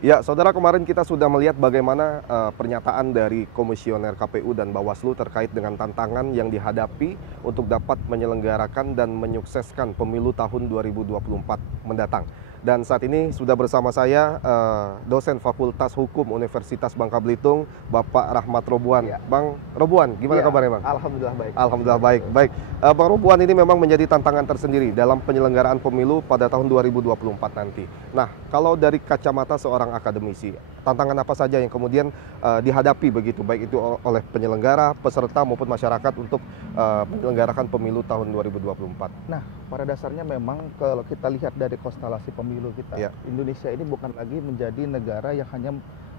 Ya, saudara, kemarin kita sudah melihat bagaimana pernyataan dari Komisioner KPU dan Bawaslu terkait dengan tantangan yang dihadapi untuk dapat menyelenggarakan dan menyukseskan pemilu tahun 2024 mendatang. Dan saat ini sudah bersama saya dosen Fakultas Hukum Universitas Bangka Belitung, Bapak Rahmat Robuan. Ya. Bang Robuan, gimana kabarnya, Bang? Alhamdulillah baik. Alhamdulillah baik. Baik, Bang Robuan, ini memang menjadi tantangan tersendiri dalam penyelenggaraan pemilu pada tahun 2024 nanti. Nah, kalau dari kacamata seorang akademisi, tantangan apa saja yang kemudian dihadapi begitu, baik itu oleh penyelenggara, peserta maupun masyarakat untuk menyelenggarakan pemilu tahun 2024? Nah, pada dasarnya memang kalau kita lihat dari konstelasi pemilu kita, Ya. Indonesia ini bukan lagi menjadi negara yang hanya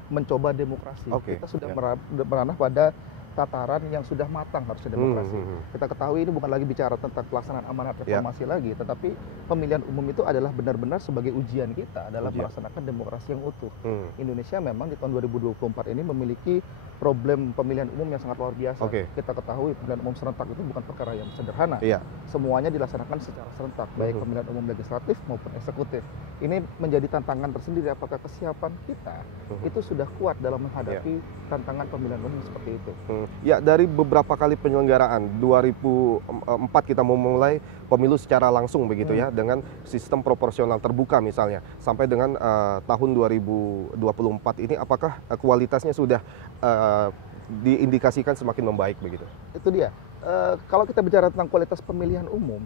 mencoba demokrasi. Oke, Kita sudah ya. meranah pada tataran yang sudah matang harusnya demokrasi. Hmm. Kita ketahui ini bukan lagi bicara tentang pelaksanaan amanat Ya. reformasi lagi, tetapi pemilihan umum itu adalah benar-benar sebagai ujian kita dalam Ujian. melaksanakan demokrasi yang utuh. Hmm. Indonesia memang di tahun 2024 ini memiliki problem pemilihan umum yang sangat luar biasa. Oke. Kita ketahui pemilihan umum serentak itu bukan perkara yang sederhana. Iya. Semuanya dilaksanakan secara serentak, baik pemilihan umum legislatif maupun eksekutif. Ini menjadi tantangan tersendiri, apakah kesiapan kita itu sudah kuat dalam menghadapi tantangan pemilihan umum seperti itu. Ya, dari beberapa kali penyelenggaraan, 2004 kita memulai pemilu secara langsung begitu ya, dengan sistem proporsional terbuka misalnya, sampai dengan tahun 2024 ini, apakah kualitasnya sudah diindikasikan semakin membaik begitu? Itu dia. Kalau kita bicara tentang kualitas pemilihan umum,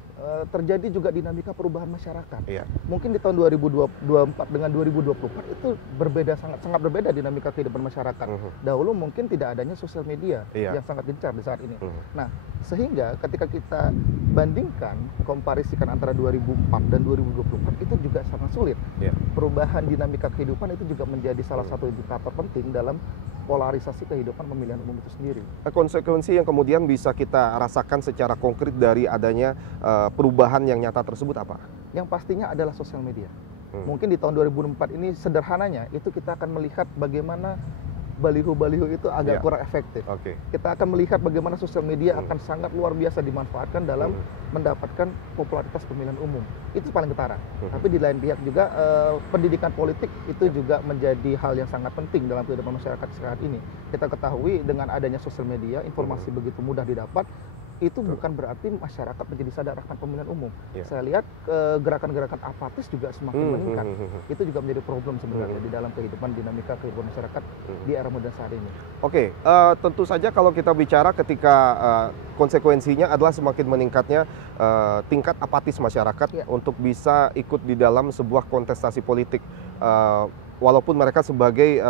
terjadi juga dinamika perubahan masyarakat. Iya. Mungkin di tahun 2024 dengan 2024 itu berbeda, sangat berbeda dinamika kehidupan masyarakat. Dahulu mungkin tidak adanya sosial media Iya. yang sangat gencar di saat ini. Nah, sehingga ketika kita bandingkan, komparisikan antara 2004 dan 2024 itu juga sangat sulit. Iya. Perubahan dinamika kehidupan itu juga menjadi salah satu indikator penting dalam polarisasi kehidupan pemilihan umum itu sendiri. Konsekuensi yang kemudian bisa kita rasakan secara konkret dari adanya perubahan yang nyata tersebut apa? Yang pastinya adalah sosial media. Mungkin di tahun 2004 ini sederhananya itu kita akan melihat bagaimana baliho-baliho itu agak kurang efektif. Oke. Kita akan melihat bagaimana sosial media akan sangat luar biasa dimanfaatkan dalam mendapatkan popularitas pemilihan umum. Itu paling ketara. Tapi di lain pihak juga pendidikan politik itu juga menjadi hal yang sangat penting dalam kehidupan masyarakat saat ini. Kita ketahui dengan adanya sosial media, informasi begitu mudah didapat, itu bukan berarti masyarakat menjadi sadar akan pemilihan umum. Saya lihat gerakan-gerakan apatis juga semakin meningkat. Itu juga menjadi problem sebenarnya di dalam kehidupan dinamika kehidupan masyarakat di era modern saat ini. Oke, tentu saja kalau kita bicara ketika konsekuensinya adalah semakin meningkatnya tingkat apatis masyarakat untuk bisa ikut di dalam sebuah kontestasi politik, walaupun mereka sebagai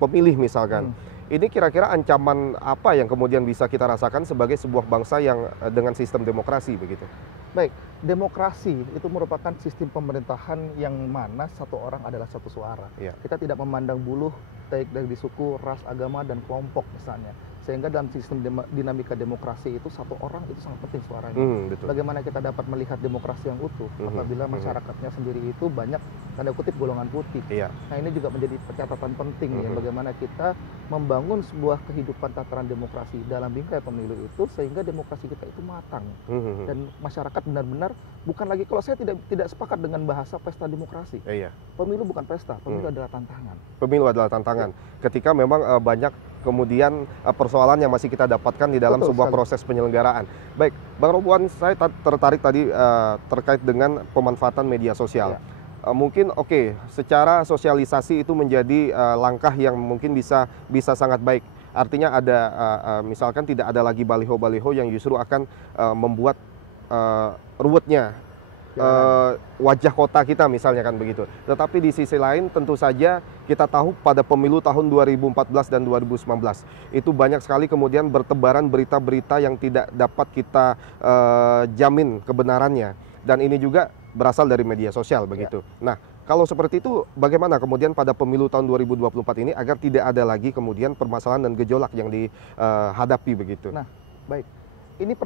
pemilih misalkan. Ini kira-kira ancaman apa yang kemudian bisa kita rasakan sebagai sebuah bangsa yang dengan sistem demokrasi begitu? Baik, demokrasi itu merupakan sistem pemerintahan yang mana satu orang adalah satu suara. Kita tidak memandang buluh, baik dari suku, ras, agama, dan kelompok misalnya. Sehingga dalam sistem dinamika demokrasi itu satu orang itu sangat penting suaranya. Bagaimana kita dapat melihat demokrasi yang utuh apabila masyarakatnya sendiri itu banyak tanda kutip golongan putih. Nah, ini juga menjadi catatan penting ya, bagaimana kita membangun sebuah kehidupan tataran demokrasi dalam bingkai pemilu itu sehingga demokrasi kita itu matang dan masyarakat benar-benar bukan lagi, kalau saya tidak sepakat dengan bahasa pesta demokrasi. Pemilu bukan pesta, pemilu adalah tantangan. Pemilu adalah tantangan. Ketika memang banyak kemudian persoalan yang masih kita dapatkan di dalam sebuah proses penyelenggaraan. Baik, Bang Robuan, saya tertarik tadi terkait dengan pemanfaatan media sosial. Mungkin secara sosialisasi itu menjadi langkah yang mungkin bisa sangat baik. Artinya ada misalkan tidak ada lagi baliho-baliho yang justru akan membuat ruwetnya wajah kota kita misalnya kan begitu. Tetapi di sisi lain tentu saja kita tahu pada pemilu tahun 2014 dan 2019 itu banyak sekali kemudian bertebaran berita-berita yang tidak dapat kita jamin kebenarannya, dan ini juga berasal dari media sosial begitu. Nah, kalau seperti itu bagaimana kemudian pada pemilu tahun 2024 ini agar tidak ada lagi kemudian permasalahan dan gejolak yang dihadapi begitu? Nah, baik. Ini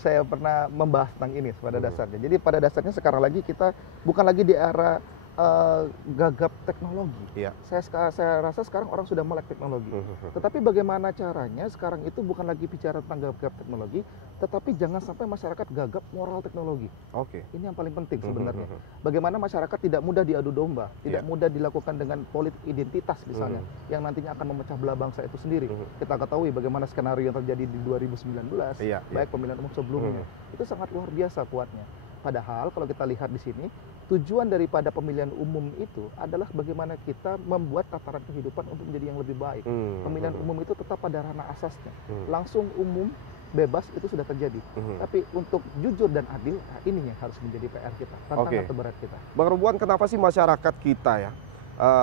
saya pernah membahas tentang ini pada dasarnya. Jadi pada dasarnya sekarang lagi kita bukan lagi di era gagap teknologi. Iya. Saya rasa sekarang orang sudah melek teknologi. Tetapi bagaimana caranya sekarang itu bukan lagi bicara tentang gagap teknologi, tetapi jangan sampai masyarakat gagap moral teknologi. Oke. Ini yang paling penting sebenarnya. Bagaimana masyarakat tidak mudah diadu domba, tidak mudah dilakukan dengan politik identitas misalnya, yang nantinya akan memecah belah bangsa itu sendiri. Kita ketahui bagaimana skenario yang terjadi di 2019, baik pemilihan umum sebelumnya, itu sangat luar biasa kuatnya. Padahal kalau kita lihat di sini, tujuan daripada pemilihan umum itu adalah bagaimana kita membuat tataran kehidupan untuk menjadi yang lebih baik. Pemilihan umum itu tetap pada ranah asasnya. Langsung umum, bebas itu sudah terjadi. Tapi untuk jujur dan adil, nah ini yang harus menjadi PR kita, tantangan terberat kita. Bang Robuan, kenapa sih masyarakat kita ya,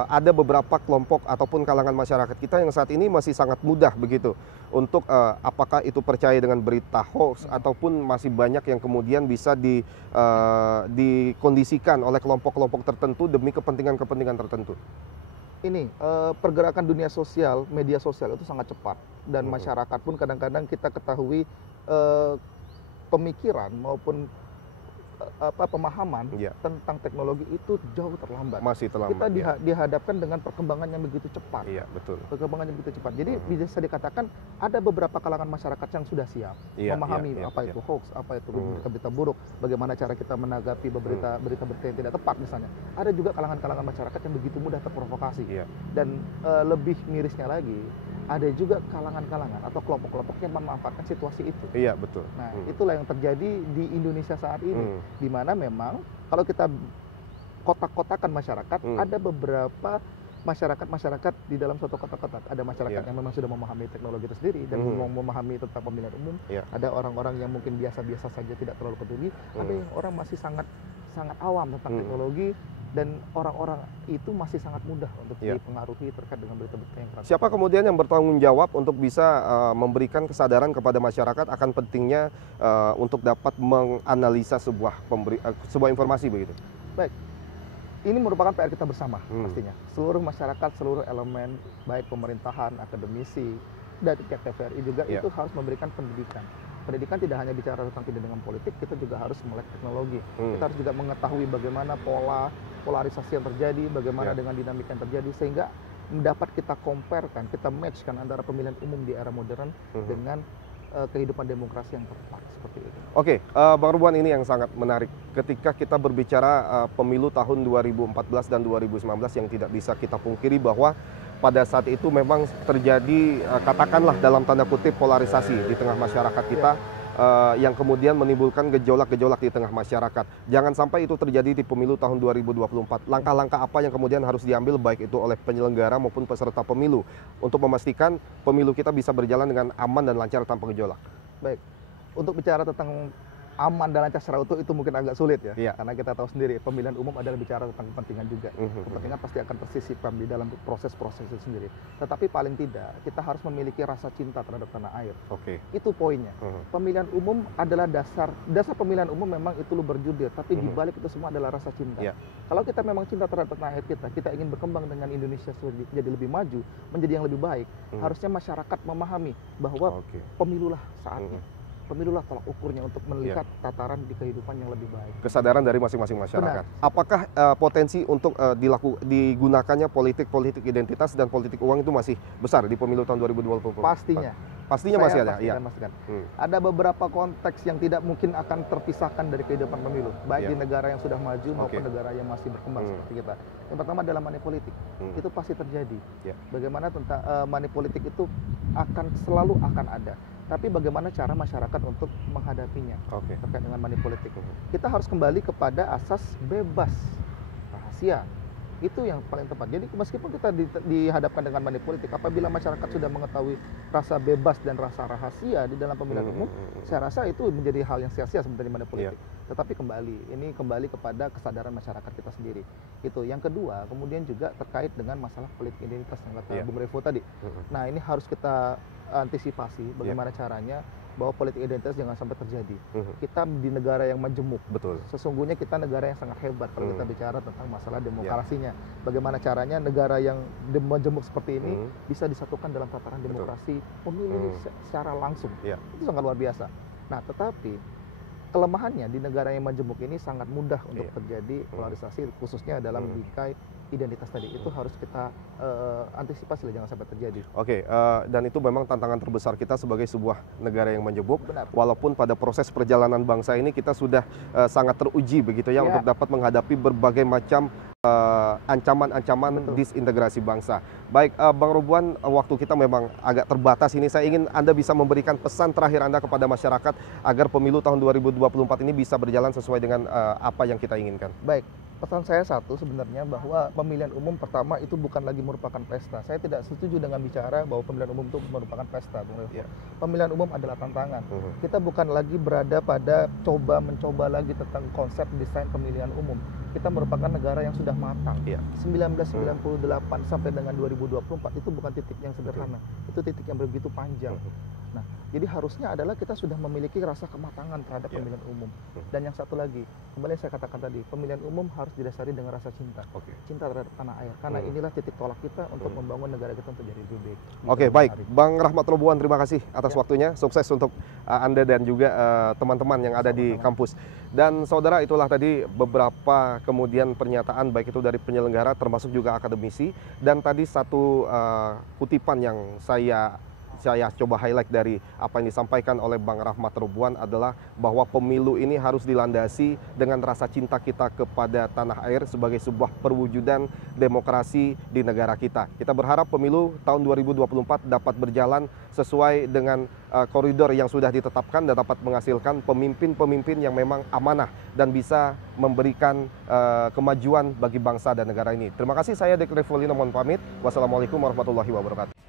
ada beberapa kelompok ataupun kalangan masyarakat kita yang saat ini masih sangat mudah begitu untuk apakah itu percaya dengan berita hoax ataupun masih banyak yang kemudian bisa dikondisikan oleh kelompok-kelompok tertentu demi kepentingan-kepentingan tertentu? Ini pergerakan dunia sosial, media sosial itu sangat cepat, dan masyarakat pun kadang-kadang kita ketahui pemikiran maupun pemahaman tentang teknologi itu jauh terlambat. Masih terlambat. Kita dihadapkan dengan perkembangan yang begitu cepat. Iya, betul. Perkembangan yang begitu cepat. Jadi bisa dikatakan ada beberapa kalangan masyarakat yang sudah siap memahami apa itu hoax, apa itu berita buruk, bagaimana cara kita menanggapi berita-berita yang tidak tepat misalnya. Ada juga kalangan-kalangan masyarakat yang begitu mudah terprovokasi. Dan lebih mirisnya lagi, ada juga kalangan-kalangan atau kelompok-kelompok yang memanfaatkan situasi itu. Iya, betul. Nah, itulah yang terjadi di Indonesia saat ini, di mana memang kalau kita kotak-kotakan masyarakat, ada beberapa masyarakat di dalam suatu kotak-kotak. Ada masyarakat yang memang sudah memahami teknologi itu sendiri dan memahami tentang pemilihan umum. Ada orang-orang yang mungkin biasa-biasa saja, tidak terlalu peduli. Ada yang orang masih sangat awam tentang teknologi, dan orang-orang itu masih sangat mudah untuk dipengaruhi terkait dengan berita-berita yang keras. Siapa kemudian yang bertanggung jawab untuk bisa memberikan kesadaran kepada masyarakat akan pentingnya untuk dapat menganalisa sebuah informasi begitu? Baik, ini merupakan PR kita bersama pastinya. Seluruh masyarakat, seluruh elemen, baik pemerintahan, akademisi, dan TVRI juga itu harus memberikan pendidikan. Pendidikan tidak hanya bicara tentang dengan politik, kita juga harus melek teknologi. Kita harus juga mengetahui bagaimana polarisasi yang terjadi, bagaimana dengan dinamika yang terjadi, sehingga dapat kita comparekan, kita matchkan antara pemilihan umum di era modern dengan kehidupan demokrasi yang tepat seperti itu. Oke, Bang Robuan, ini yang sangat menarik. Ketika kita berbicara pemilu tahun 2014 dan 2019 yang tidak bisa kita pungkiri bahwa pada saat itu memang terjadi katakanlah dalam tanda kutip polarisasi di tengah masyarakat kita yang kemudian menimbulkan gejolak-gejolak di tengah masyarakat. Jangan sampai itu terjadi di pemilu tahun 2024. Langkah-langkah apa yang kemudian harus diambil baik itu oleh penyelenggara maupun peserta pemilu untuk memastikan pemilu kita bisa berjalan dengan aman dan lancar tanpa gejolak? Baik, untuk bicara tentang aman dan lancar secara utuh itu mungkin agak sulit ya, karena kita tahu sendiri pemilihan umum adalah bicara tentang kepentingan juga. Kepentingan pasti akan tersisipkan di dalam proses-proses itu sendiri. Tetapi paling tidak kita harus memiliki rasa cinta terhadap tanah air. Itu poinnya. Pemilihan umum adalah dasar pemilihan umum memang itu lu berjudil, tapi di balik itu semua adalah rasa cinta. Kalau kita memang cinta terhadap tanah air kita ingin berkembang dengan Indonesia jadi lebih maju, menjadi yang lebih baik, harusnya masyarakat memahami bahwa pemilulah saatnya. Pemilulah tolak ukurnya untuk melihat tataran di kehidupan yang lebih baik. Kesadaran dari masing-masing masyarakat. Benar. Apakah potensi untuk digunakannya politik identitas dan politik uang itu masih besar di pemilu tahun 2024? Pastinya. Pastinya masih ada. Ada beberapa konteks yang tidak mungkin akan terpisahkan dari kehidupan pemilu, baik di negara yang sudah maju maupun negara yang masih berkembang seperti kita. Yang pertama adalah money politik. Itu pasti terjadi. Bagaimana tentang money politik itu selalu akan ada. Tapi bagaimana cara masyarakat untuk menghadapinya terkait dengan money politik. Kita harus kembali kepada asas bebas rahasia. Itu yang paling tepat. Jadi meskipun kita dihadapkan dengan money politik, apabila masyarakat sudah mengetahui rasa bebas dan rasa rahasia di dalam pemilihan umum, saya rasa itu menjadi hal yang sia-sia sebenarnya money politik. Tetapi kembali kepada kesadaran masyarakat kita sendiri. Itu. Yang kedua, kemudian juga terkait dengan masalah politik identitas yang kata Bung Revo tadi. Nah, ini harus kita antisipasi bagaimana caranya bahwa politik identitas jangan sampai terjadi. Kita di negara yang majemuk. Betul. Sesungguhnya kita negara yang sangat hebat kalau kita bicara tentang masalah demokrasinya. Bagaimana caranya negara yang majemuk seperti ini bisa disatukan dalam tataran demokrasi pemilu secara langsung. Itu sangat luar biasa. Nah, tetapi kelemahannya di negara yang majemuk ini sangat mudah untuk terjadi polarisasi, khususnya dalam bingkai identitas tadi. Itu harus kita antisipasi, jangan sampai terjadi. Oke, dan itu memang tantangan terbesar kita sebagai sebuah negara yang majemuk. Benar. Walaupun pada proses perjalanan bangsa ini kita sudah sangat teruji begitu ya untuk dapat menghadapi berbagai macam ancaman-ancaman disintegrasi bangsa. Baik, Bang Robuan, waktu kita memang agak terbatas ini. Saya ingin Anda bisa memberikan pesan terakhir Anda kepada masyarakat agar pemilu tahun 2024 ini bisa berjalan sesuai dengan apa yang kita inginkan. Baik, pesan saya satu sebenarnya, bahwa pemilihan umum pertama itu bukan lagi merupakan pesta. Saya tidak setuju dengan bicara bahwa pemilihan umum itu merupakan pesta, Bung Revo. Pemilihan umum adalah tantangan. Kita bukan lagi berada pada mencoba lagi tentang konsep desain pemilihan umum. Kita merupakan negara yang sudah matang. 1998 sampai dengan 2024 itu bukan titik yang sederhana. Itu titik yang begitu panjang. Nah, jadi harusnya adalah kita sudah memiliki rasa kematangan terhadap pemilihan umum. Dan yang satu lagi, kembali saya katakan tadi, pemilihan umum harus didasari dengan rasa cinta. Cinta terhadap tanah air. Karena inilah titik tolak kita untuk membangun negara kita untuk jadi lebih baik. Oke, baik. Bang Rahmat Robuan, terima kasih atas waktunya. Sukses untuk Anda dan juga teman-teman yang ada di kampus. Dan saudara, itulah tadi beberapa kemudian pernyataan baik itu dari penyelenggara termasuk juga akademisi. Dan tadi satu kutipan yang saya coba highlight dari apa yang disampaikan oleh Bang Rahmat Robuan adalah bahwa pemilu ini harus dilandasi dengan rasa cinta kita kepada tanah air sebagai sebuah perwujudan demokrasi di negara kita. Kita berharap pemilu tahun 2024 dapat berjalan sesuai dengan koridor yang sudah ditetapkan dan dapat menghasilkan pemimpin-pemimpin yang memang amanah dan bisa memberikan kemajuan bagi bangsa dan negara ini. Terima kasih, saya Dek Revolino mohon pamit. Wassalamualaikum warahmatullahi wabarakatuh.